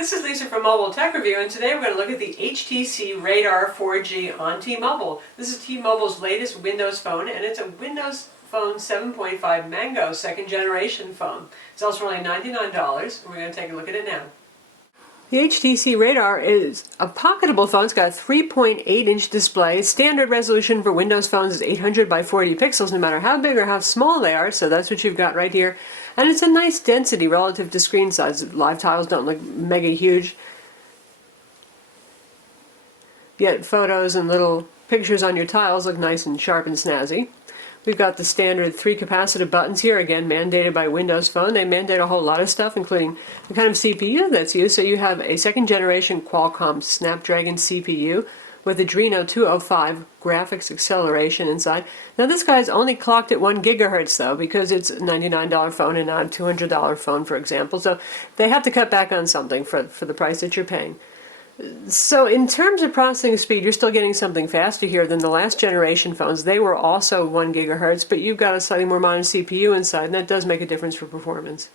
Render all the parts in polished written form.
This is Lisa from Mobile Tech Review, and today we're going to look at the HTC Radar 4G on T-Mobile. This is T-Mobile's latest Windows phone, and it's a Windows Phone 7.5 Mango second generation phone. It sells for only $99, and we're going to take a look at it now. The HTC Radar is a pocketable phone. It's got a 3.8-inch display. Standard resolution for Windows phones is 800 by 40 pixels, no matter how big or how small they are, so that's what you've got right here. And it's a nice density relative to screen size. Live tiles don't look mega huge, yet photos and little pictures on your tiles look nice and sharp and snazzy. We've got the standard 3 capacitive buttons here, again mandated by Windows Phone. They mandate a whole lot of stuff, including the kind of CPU that's used. So you have a second generation Qualcomm Snapdragon CPU with Adreno 205 graphics acceleration inside. Now this guy's only clocked at 1 gigahertz though, because it's a $99 phone and not a $200 phone, for example. So they have to cut back on something for the price that you're paying. So in terms of processing speed, you're still getting something faster here than the last generation phones. They were also 1 gigahertz, but you've got a slightly more modern CPU inside, and that does make a difference for performance.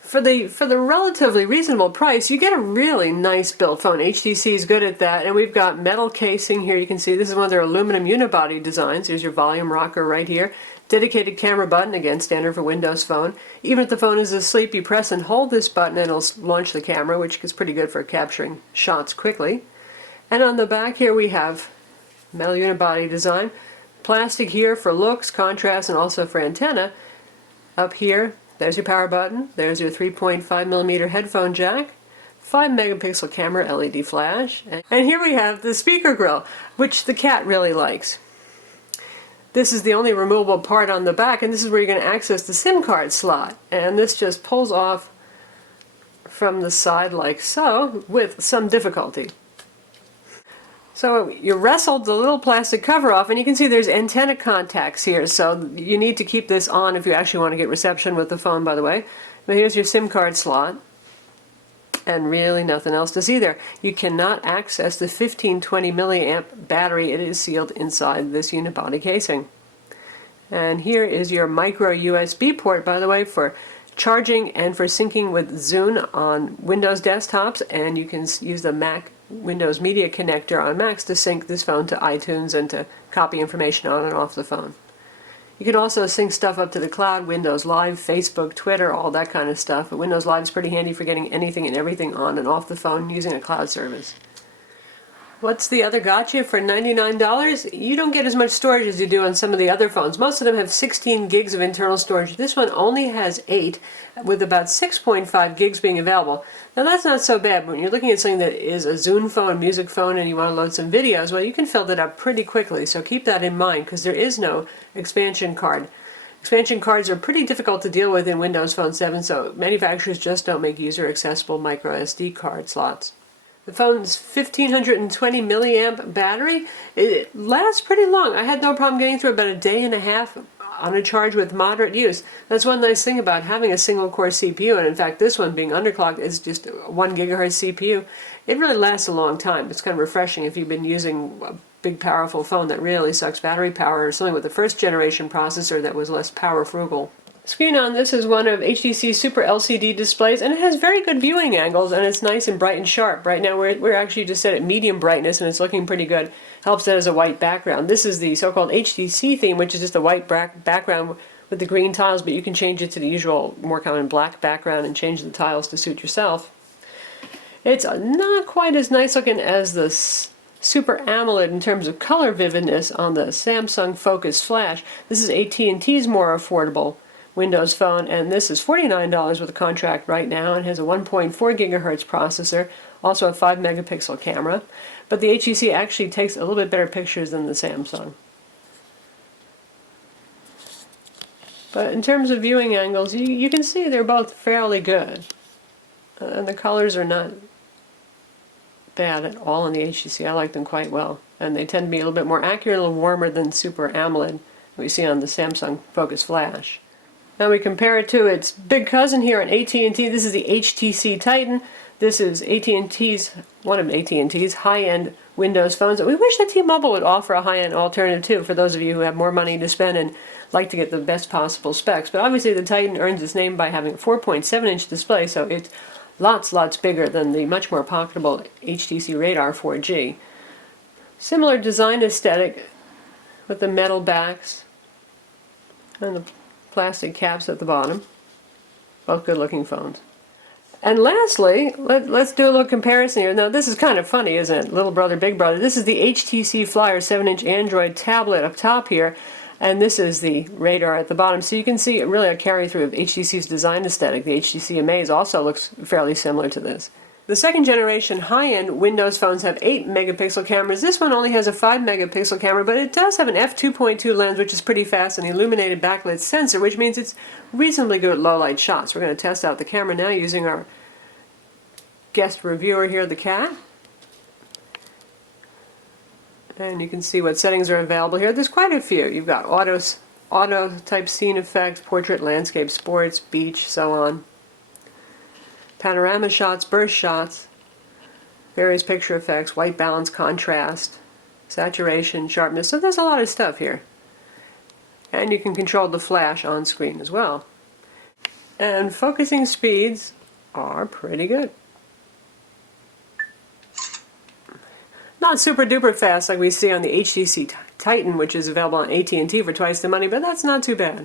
For the relatively reasonable price, you get a really nice built phone. HTC is good at that, and we've got metal casing here. You can see this is one of their aluminum unibody designs. There's your volume rocker right here. Dedicated camera button, again standard for Windows Phone. Even if the phone is asleep, you press and hold this button and it'll launch the camera, which is pretty good for capturing shots quickly. And on the back here we have metal unibody design. Plastic here for looks, contrast, and also for antenna. Up here, there's your power button. There's your 3.5mm headphone jack. 5 megapixel camera LED flash. And here we have the speaker grill, which the cat really likes. This is the only removable part on the back, and this is where you're going to access the SIM card slot. And this just pulls off from the side like so, with some difficulty. So you wrestled the little plastic cover off, and you can see there's antenna contacts here, so you need to keep this on if you actually want to get reception with the phone, by the way. But here's your SIM card slot, and really nothing else to see there. You cannot access the 1520 milliamp battery. It is sealed inside this unibody casing. And here is your micro USB port, by the way, for charging and for syncing with Zune on Windows desktops, and you can use the Mac Windows Media connector on Macs to sync this phone to iTunes and to copy information on and off the phone. You can also sync stuff up to the cloud, Windows Live, Facebook, Twitter, all that kind of stuff. But Windows Live is pretty handy for getting anything and everything on and off the phone using a cloud service. What's the other gotcha for $99? You don't get as much storage as you do on some of the other phones. Most of them have 16 gigs of internal storage. This one only has 8, with about 6.5 gigs being available. Now that's not so bad. When you're looking at something that is a Zune phone, music phone, and you want to load some videos, well, you can fill that up pretty quickly. So keep that in mind, because there is no expansion card. Expansion cards are pretty difficult to deal with in Windows Phone 7, so manufacturers just don't make user-accessible micro SD card slots. The phone's 1520 milliamp battery, it lasts pretty long. I had no problem getting through about a day and a half on a charge with moderate use. That's one nice thing about having a single core CPU, and in fact this one being underclocked is just a 1 gigahertz CPU. It really lasts a long time. It's kind of refreshing if you've been using a big powerful phone that really sucks battery power, or something with a first generation processor that was less power frugal. The screen on this is one of HTC's Super LCD displays, and it has very good viewing angles, and it's nice and bright and sharp. Right now we're actually just set at medium brightness, and it's looking pretty good. Helps that as a white background. This is the so-called HTC theme, which is just a white background with the green tiles, but you can change it to the usual, more common black background and change the tiles to suit yourself. It's not quite as nice looking as the Super AMOLED in terms of color vividness on the Samsung Focus Flash. This is AT&T's more affordable Windows Phone, and this is $49 with a contract right now, and has a 1.4 gigahertz processor, also a 5 megapixel camera. But the HTC actually takes a little bit better pictures than the Samsung. But in terms of viewing angles, you can see they're both fairly good. And the colors are not bad at all in the HTC. I like them quite well. And they tend to be a little bit more accurate, a little warmer than Super AMOLED we see on the Samsung Focus Flash. Now we compare it to its big cousin here on AT&T. This is the HTC Titan. This is one of AT&T's high-end Windows phones. We wish that T-Mobile would offer a high-end alternative too, for those of you who have more money to spend and like to get the best possible specs. But obviously the Titan earns its name by having a 4.7-inch display, so it's lots bigger than the much more pocketable HTC Radar 4G. Similar design aesthetic with the metal backs and the plastic caps at the bottom. Both good looking phones. And lastly, let's do a little comparison here. Now this is kind of funny, isn't it? Little brother, big brother. This is the HTC Flyer 7-inch Android tablet up top here, and this is the Radar at the bottom. So you can see really a carry-through of HTC's design aesthetic. The HTC Amaze also looks fairly similar to this. The second generation high-end Windows phones have 8 megapixel cameras. This one only has a 5 megapixel camera, but it does have an f2.2 lens, which is pretty fast, and the illuminated backlit sensor, which means it's reasonably good at low-light shots. We're going to test out the camera now using our guest reviewer here, the cat. And you can see what settings are available here. There's quite a few. You've got auto type scene effects, portrait, landscape, sports, beach, so on. Panorama shots, burst shots, various picture effects, white balance, contrast, saturation, sharpness. So there's a lot of stuff here. And you can control the flash on screen as well. And focusing speeds are pretty good. Not super duper fast like we see on the HTC Titan, which is available on AT&T for twice the money, but that's not too bad.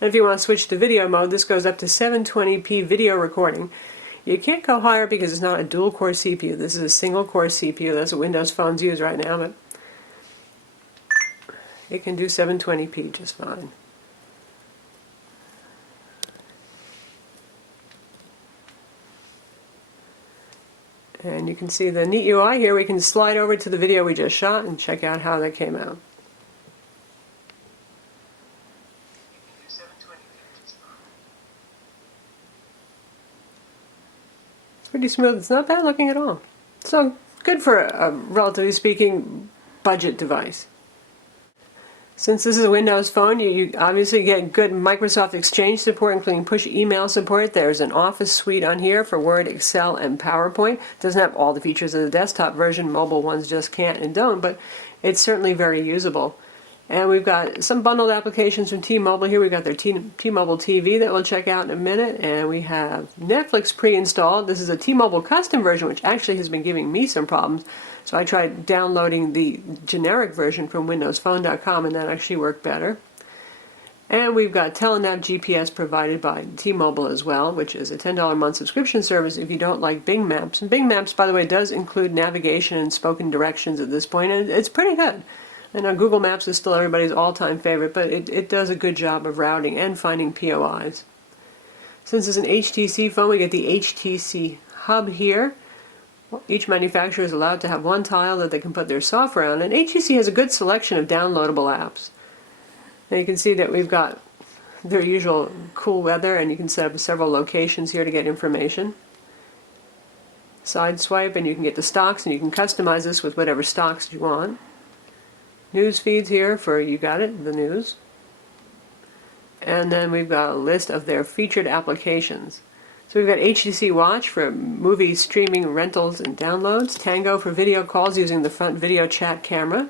And if you want to switch to video mode, this goes up to 720p video recording. You can't go higher because it's not a dual-core CPU. This is a single-core CPU. That's what Windows phones use right now, but it can do 720p just fine. And you can see the neat UI here. We can slide over to the video we just shot and check out how that came out. Pretty smooth. It's not bad looking at all. So good for a relatively speaking budget device. Since this is a Windows phone, you obviously get good Microsoft Exchange support, including push email support. There's an Office suite on here for Word, Excel, and PowerPoint. It doesn't have all the features of the desktop version. Mobile ones just can't and don't, but it's certainly very usable. And we've got some bundled applications from T-Mobile here. We've got their T-Mobile TV that we'll check out in a minute. And we have Netflix pre-installed. This is a T-Mobile custom version, which actually has been giving me some problems. So I tried downloading the generic version from windowsphone.com, and that actually worked better. And we've got Telenav GPS provided by T-Mobile as well, which is a $10 a month subscription service if you don't like Bing Maps. And Bing Maps, by the way, does include navigation and spoken directions at this point, and it's pretty good. I know Google Maps is still everybody's all-time favorite, but it does a good job of routing and finding POIs. Since it's an HTC phone, we get the HTC Hub here. Each manufacturer is allowed to have one tile that they can put their software on, and HTC has a good selection of downloadable apps. And you can see that we've got their usual cool weather, and you can set up several locations here to get information. Side swipe, and you can get the stocks, and you can customize this with whatever stocks you want. News feeds here for, you got it, the news. And then we've got a list of their featured applications. So we've got HTC Watch for movie streaming, rentals, and downloads. Tango for video calls using the front video chat camera.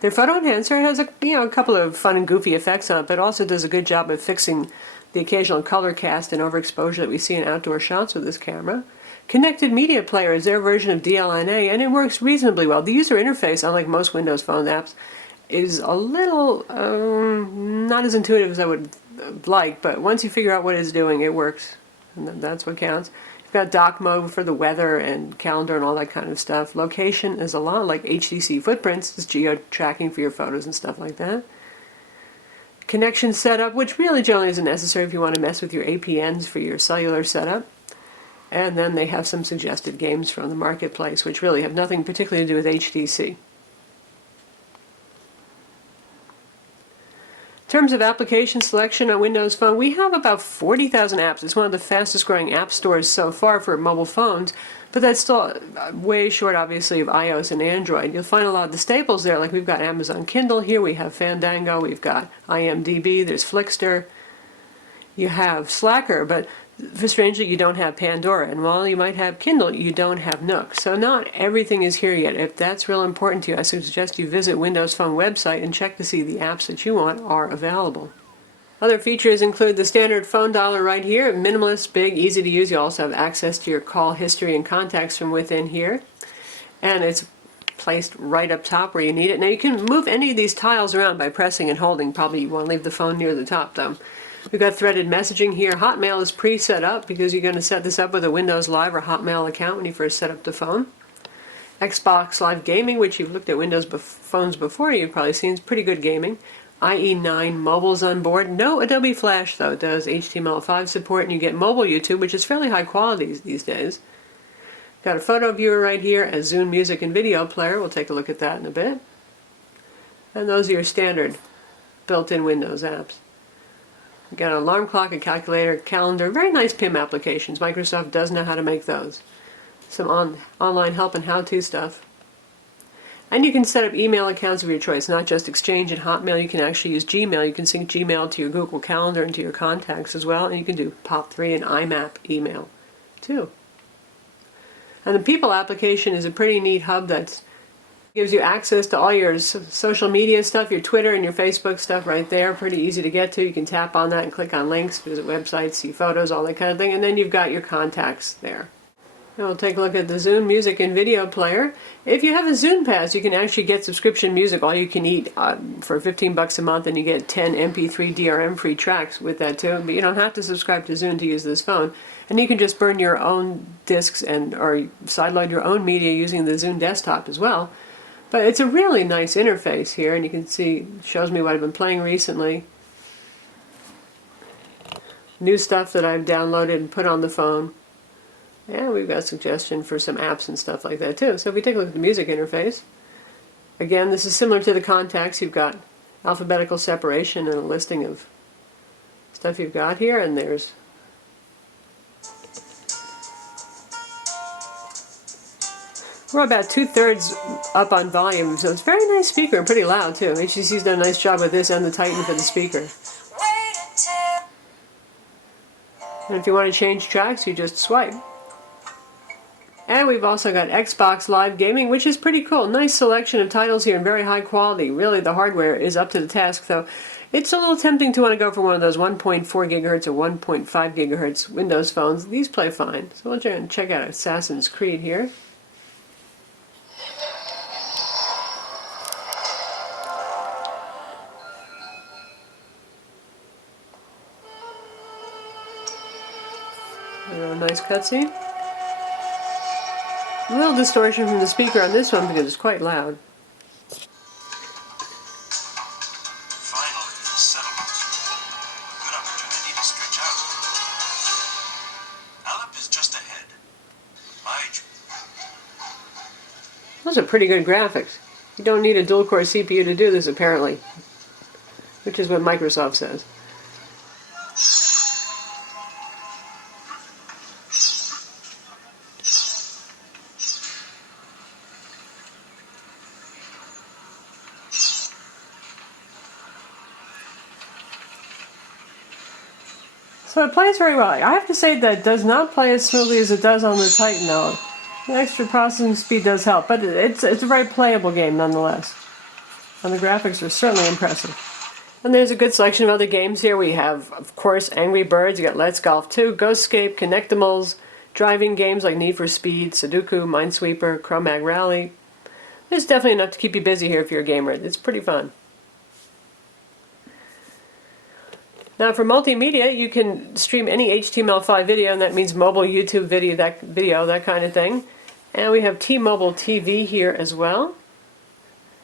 Their photo enhancer has a couple of fun and goofy effects on it, but also does a good job of fixing the occasional color cast and overexposure that we see in outdoor shots with this camera. Connected Media Player is their version of DLNA, and it works reasonably well. The user interface, unlike most Windows Phone apps, is a little not as intuitive as I would like, but once you figure out what it's doing, it works, and that's what counts. You've got dock mode for the weather and calendar and all that kind of stuff. Location is a lot like HTC Footprints. It's geo-tracking for your photos and stuff like that. Connection setup, which really generally isn't necessary if you want to mess with your APNs for your cellular setup. And then they have some suggested games from the marketplace, which really have nothing particularly to do with HTC. In terms of application selection on Windows Phone, we have about 40,000 apps. It's one of the fastest growing app stores so far for mobile phones, but that's still way short, obviously, of iOS and Android. You'll find a lot of the staples there, like we've got Amazon Kindle here, we have Fandango, we've got IMDb, there's Flickster, you have Slacker, but strangely you don't have Pandora, and while you might have Kindle, you don't have Nook. So not everything is here yet. If that's real important to you, I suggest you visit Windows Phone website and check to see the apps that you want are available. Other features include the standard phone dialer right here, minimalist, big, easy to use. You also have access to your call history and contacts from within here. And it's placed right up top where you need it. Now you can move any of these tiles around by pressing and holding. Probably you want to leave the phone near the top though. We've got threaded messaging here. Hotmail is pre-set up because you're going to set this up with a Windows Live or Hotmail account when you first set up the phone. Xbox Live Gaming, which you've looked at Windows phones before, you've probably seen, is pretty good gaming. IE9 mobile's on board. No Adobe Flash though. It does HTML5 support, and you get mobile YouTube, which is fairly high quality these days. Got a photo viewer right here, a Zune music and video player. We'll take a look at that in a bit. And those are your standard built-in Windows apps. You've got an alarm clock, a calculator, calendar, very nice PIM applications. Microsoft does know how to make those. Some online help and how-to stuff. And you can set up email accounts of your choice, not just Exchange and Hotmail. You can actually use Gmail. You can sync Gmail to your Google Calendar and to your contacts as well. And you can do POP3 and IMAP email too. And the People application is a pretty neat hub that gives you access to all your social media stuff, your Twitter and your Facebook stuff right there. Pretty easy to get to. You can tap on that and click on links, visit websites, see photos, all that kind of thing. And then you've got your contacts there. Now we'll take a look at the Zune music and video player. If you have a Zune Pass, you can actually get subscription music, all you can eat, for $15 a month, and you get 10 MP3 DRM free tracks with that too. But you don't have to subscribe to Zune to use this phone. And you can just burn your own discs or sideload your own media using the Zune desktop as well. But it's a really nice interface here, and you can see, it shows me what I've been playing recently. New stuff that I've downloaded and put on the phone. And we've got suggestion for some apps and stuff like that too. So if we take a look at the music interface, again, this is similar to the contacts. You've got alphabetical separation and a listing of stuff you've got here, and there's we're about 2/3 up on volume, so it's a very nice speaker and pretty loud too. HTC's done a nice job with this and the Titan for the speaker. And if you want to change tracks, you just swipe. And we've also got Xbox Live Gaming, which is pretty cool. Nice selection of titles here and very high quality. Really, the hardware is up to the task, though. It's a little tempting to want to go for one of those 1.4 gigahertz or 1.5 gigahertz Windows phones. These play fine. So we'll check out Assassin's Creed here. A nice cutscene. A little distortion from the speaker on this one because it's quite loud. Finally, a settlement. A good opportunity to stretch out. Aleph is just ahead. Those are pretty good graphics. You don't need a dual-core CPU to do this, apparently. Which is what Microsoft says. So it plays very well. I have to say that it does not play as smoothly as it does on the Titan though. The extra processing speed does help, but it's a very playable game nonetheless. And the graphics are certainly impressive. And there's a good selection of other games here. We have, of course, Angry Birds, you got Let's Golf 2, Ghostscape, Connectimals, driving games like Need for Speed, Sudoku, Minesweeper, Cro-Mag Rally. There's definitely enough to keep you busy here if you're a gamer. It's pretty fun. Now for multimedia, you can stream any HTML5 video, and that means mobile YouTube video, that kind of thing. And we have T-Mobile TV here as well,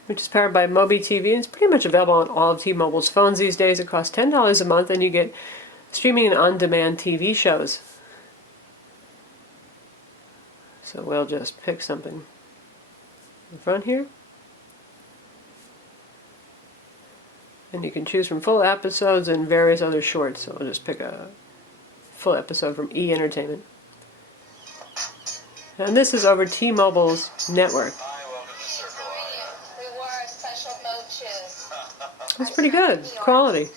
which is powered by Mobi TV, and it's pretty much available on all of T-Mobile's phones these days. It costs $10 a month, and you get streaming and on-demand TV shows. So we'll just pick something in the front here. And you can choose from full episodes and various other shorts. So I'll just pick a full episode from E! Entertainment. And this is over T-Mobile's network. That's pretty good quality.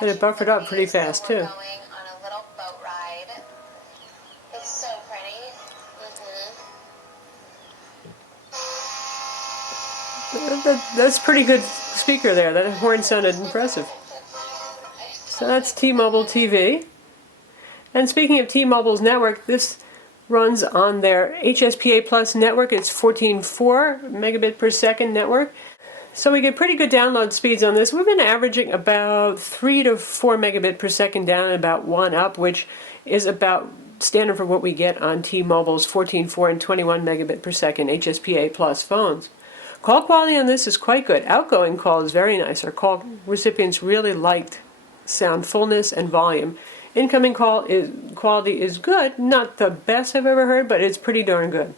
And it buffered up pretty fast too. That's pretty good speaker there. That horn sounded impressive. So that's T-Mobile TV. And speaking of T-Mobile's network, this runs on their HSPA Plus network. It's 14.4 megabit per second network. So we get pretty good download speeds on this. We've been averaging about 3 to 4 megabit per second down and about 1 up, which is about standard for what we get on T-Mobile's 14.4 and 21 megabit per second HSPA Plus phones. Call quality on this is quite good. Outgoing call is very nice. Our call recipients really liked sound fullness and volume. Incoming quality is good. Not the best I've ever heard, but it's pretty darn good.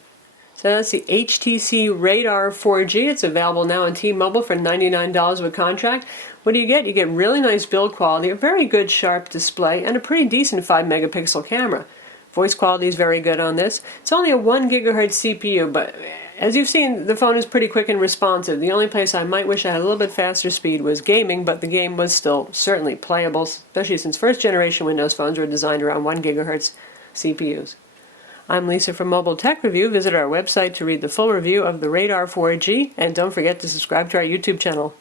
So that's the HTC Radar 4G. It's available now on T-Mobile for $99 with contract. What do you get? You get really nice build quality, a very good sharp display, and a pretty decent 5 megapixel camera. Voice quality is very good on this. It's only a 1 gigahertz CPU, but as you've seen, the phone is pretty quick and responsive. The only place I might wish I had a little bit faster speed was gaming, but the game was still certainly playable, especially since first generation Windows phones were designed around 1 gigahertz CPUs. I'm Lisa from Mobile Tech Review. Visit our website to read the full review of the Radar 4G, and don't forget to subscribe to our YouTube channel.